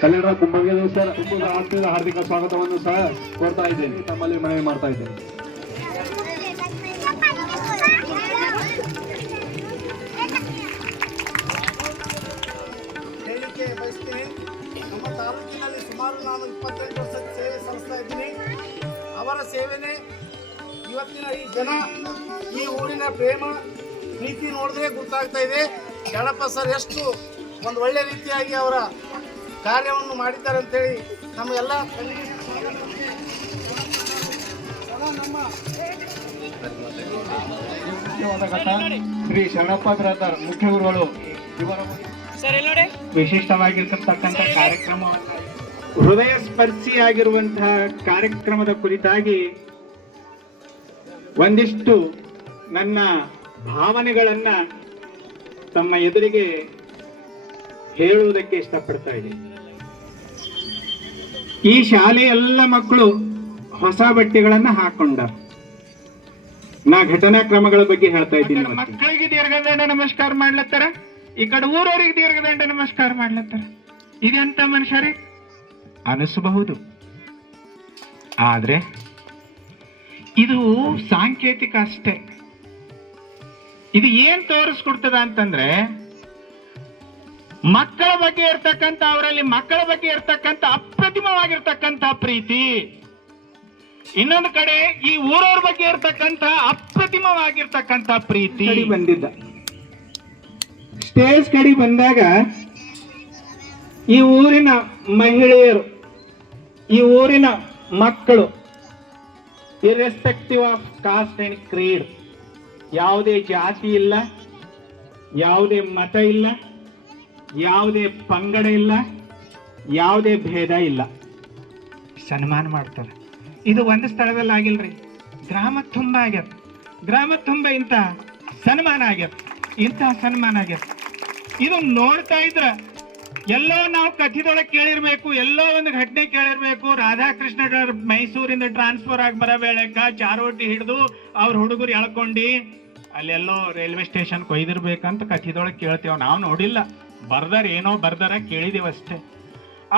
Kannada ಕುಂಭಗೆ sir ಆತ್ಮೀಯ ಹಾರ್ದಿಕ ಸ್ವಾಗತವನ್ನು ಸಹ ಕೋರ್ತಾ ಇದ್ದೇನೆ. ತಮ್ಮಲ್ಲಿ ಮನವಿ ಮಾಡ್ತಾ ಇದ್ದೇನೆ. ನಮ್ಮ ತಾಲೂಕಿನಲ್ಲಿ ಸುಮಾರು ನಾನು ಇಪ್ಪತ್ತೆಂಟು ವರ್ಷ ಸೇವೆ ಸಲ್ಲಿಸ್ತಾ ಇದ್ದೀನಿ. ಅವರ ಸೇವೆನೇ ಇವತ್ತಿನ ಈ ಜನ, ಈ ಊರಿನ ಪ್ರೇಮ, ಪ್ರೀತಿ ನೋಡಿದ್ರೆ ಗೊತ್ತಾಗ್ತಾ ಇದೆ. ಯಡಪ್ಪ ಸರ್, ಎಷ್ಟು ಒಂದು ಒಳ್ಳೆ ರೀತಿಯಾಗಿ ಅವರ ಕಾರ್ಯವನ್ನು ಮಾಡಿದ್ದಾರೆ ಅಂತೇಳಿ ನಮ್ಮ ಶ್ರೀ ಶರಣಪ್ಪ ಬ್ರದರ್ ಮುಖ್ಯ ಗುರುಗಳು. ಇವರ ವಿಶಿಷ್ಟವಾಗಿರ್ತಕ್ಕಂಥ ಕಾರ್ಯಕ್ರಮ ಹೃದಯ ಸ್ಪರ್ಶಿಯಾಗಿರುವಂತಹ ಕಾರ್ಯಕ್ರಮದ ಕುರಿತಾಗಿ ಒಂದಿಷ್ಟು ನನ್ನ ಭಾವನೆಗಳನ್ನ ತಮ್ಮ ಎದುರಿಗೆ ಹೇಳುವುದಕ್ಕೆ ಇಷ್ಟಪಡ್ತಾ ಇದ್ದೀನಿ ಈ ಶಾಲೆ ಎಲ್ಲ ಮಕ್ಕಳು ಹೊಸ ಬಟ್ಟೆಗಳನ್ನ ಹಾಕೊಂಡ ನಾ ಘಟನಾ ಕ್ರಮಗಳ ಬಗ್ಗೆ ಹೇಳ್ತಾ ಇದ್ದೀನಿ ಮಕ್ಕಳಿಗೆ ದೀರ್ಘದಂಡ ನಮಸ್ಕಾರ ಮಾಡ್ಲತ್ತಾರ? ಈ ಕಡೆ ಊರವರಿಗೆ ದೀರ್ಘದಂಡ ನಮಸ್ಕಾರ ಮಾಡ್ಲತ್ತಾರ? ಇದೆಂತ ಮನುಷ್ಯರೇ? ಅನಿಸಬಹುದು. ಆದ್ರೆ ಇದು ಸಾಂಕೇತಿಕ ಅಷ್ಟೇ. ಇದು ಏನ್ ತೋರಿಸ್ಕೊಡ್ತದ ಅಂತಂದ್ರೆ ಮಕ್ಕಳ ಬಗ್ಗೆ ಇರ್ತಕ್ಕಂಥ, ಅವರಲ್ಲಿ ಮಕ್ಕಳ ಬಗ್ಗೆ ಇರ್ತಕ್ಕಂಥ ಅಪ್ರತಿಮವಾಗಿರ್ತಕ್ಕಂಥ ಪ್ರೀತಿ. ಇನ್ನೊಂದು ಕಡೆ ಈ ಊರವ್ರ ಬಗ್ಗೆ ಇರ್ತಕ್ಕಂಥ ಅಪ್ರತಿಮವಾಗಿರ್ತಕ್ಕಂಥ ಪ್ರೀತಿ. ಬಂದಿದ್ದ. ಸ್ಟೇಜ್ ಕಡೆ ಬಂದಾಗ ಈ ಊರಿನ ಮಹಿಳೆಯರು, ಈ ಊರಿನ ಮಕ್ಕಳು irrespective of caste and creed ಯಾವುದೇ ಜಾತಿ ಇಲ್ಲ, ಯಾವುದೇ ಮತ ಇಲ್ಲ ಯಾವುದೇ ಪಂಗಡ ಇಲ್ಲ, ಯಾವುದೇ ಭೇದ ಇಲ್ಲ. ಸನ್ಮಾನ ಮಾಡ್ತಾರೆ. ಇದು ಒಂದು ಸ್ಥಳದಲ್ಲಿ ಆಗಿಲ್ರಿ. ಗ್ರಾಮ ತುಂಬ ಆಗ್ಯದ. ಗ್ರಾಮ ತುಂಬ ಇಂಥ ಸನ್ಮಾನ ಆಗ್ಯದ. ಇಂಥ ಸನ್ಮಾನ ಆಗ್ಯದ. ಇದು ನೋಡ್ತಾ ಇದ್ರ ಎಲ್ಲೋ ನಾವು ಕಥಿದೊಳಗೆ ಕೇಳಿರ್ಬೇಕು, ಎಲ್ಲೋ ಒಂದು ಘಟನೆ ಕೇಳಿರ್ಬೇಕು. ರಾಧಾಕೃಷ್ಣ ಮೈಸೂರಿಂದ ಟ್ರಾನ್ಸ್ಫರ್ ಆಗಿ ಬರೋ ಚಾರೋಟಿ ಹಿಡಿದು ಅವ್ರ ಹುಡುಗರು ಎಳ್ಕೊಂಡು, ಅಲ್ಲೆಲ್ಲೋ ರೈಲ್ವೆ ಸ್ಟೇಷನ್ ಕೊಯ್ದಿರ್ಬೇಕಂತ ಕಥಿದೊಳಗೆ ಕೇಳ್ತೇವೆ. ನಾವು ನೋಡಿಲ್ಲ. ಬರ್ದಾರ ಏನೋ ಬರ್ದಾರ ಕೇಳಿದೇವಷ್ಟೇ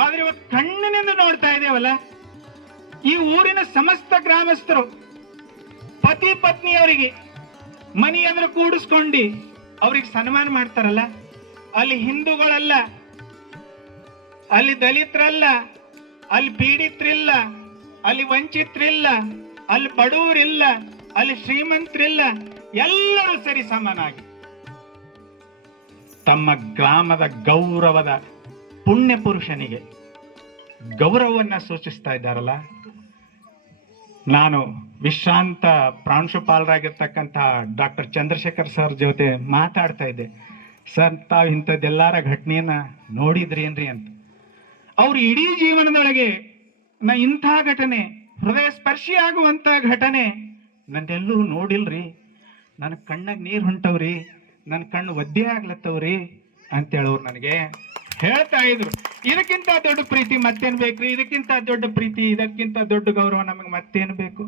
ಆದ್ರೆ ಇವತ್ತು ಕಣ್ಣಿನಿಂದ ನೋಡ್ತಾ ಇದೇವಲ್ಲ, ಈ ಊರಿನ ಸಮಸ್ತ ಗ್ರಾಮಸ್ಥರು, ಪತಿ ಪತ್ನಿಯವರಿಗೆ ಮನಿ ಅಂದ್ರೆ ಕೂಡಿಸ್ಕೊಂಡು ಅವ್ರಿಗೆ ಸನ್ಮಾನ ಮಾಡ್ತಾರಲ್ಲ? ಅಲ್ಲಿ ಹಿಂದೂಗಳಲ್ಲ, ಅಲ್ಲಿ ದಲಿತರಲ್ಲ, ಅಲ್ಲಿ ಪೀಡಿತರಿಲ್ಲ, ಅಲ್ಲಿ ವಂಚಿತರಿಲ್ಲ, ಅಲ್ಲಿ ಬಡವರಿಲ್ಲ, ಅಲ್ಲಿ ಶ್ರೀಮಂತರಿಲ್ಲ, ಎಲ್ಲರೂ ಸರಿ ಸಮಾನಾಗಿ ತಮ್ಮ ಗ್ರಾಮದ ಗೌರವದ ಪುಣ್ಯ ಪುರುಷನಿಗೆ ಗೌರವವನ್ನ ಸೂಚಿಸ್ತಾ ಇದ್ದಾರಲ್ಲ? ನಾನು ವಿಶ್ರಾಂತ ಪ್ರಾಂಶುಪಾಲರಾಗಿರ್ತಕ್ಕಂಥ ಡಾಕ್ಟರ್ ಚಂದ್ರಶೇಖರ್ ಸರ್ ಜೊತೆ ಮಾತಾಡ್ತಾ ಇದ್ದೆ. ಸರ್, ತಾವು ಇಂಥದ್ದೆಲ್ಲಾರ ಘಟನೆಯನ್ನ ನೋಡಿದ್ರಿ ಏನ್ರಿ ಅಂತ. ಅವ್ರು ಇಡೀ ಜೀವನದೊಳಗೆ ನಾ ಇಂಥ ಘಟನೆ, ಹೃದಯ ಸ್ಪರ್ಶಿ ಆಗುವಂತ ಘಟನೆ ನಂದೆಲ್ಲೂ ನೋಡಿಲ್ರಿ. ನನ್ನ ಕಣ್ಣಾಗ ನೀರು ಹೊಂಟವ್ರಿ. ನನ್ನ ಕಣ್ಣು ಒದ್ದೆ ಆಗ್ಲತ್ತವ್ರಿ ಹೇಳೋರು ನನಗೆ ಹೇಳ್ತಾ ಇದ್ರು. ಇದಕ್ಕಿಂತ ದೊಡ್ಡ ಪ್ರೀತಿ ಮತ್ತೇನ್ ಬೇಕ್ರಿ? ಇದಕ್ಕಿಂತ ದೊಡ್ಡ ಪ್ರೀತಿ, ಇದಕ್ಕಿಂತ ದೊಡ್ಡ ಗೌರವ ನಮಗೆ ಮತ್ತೇನು ಬೇಕು?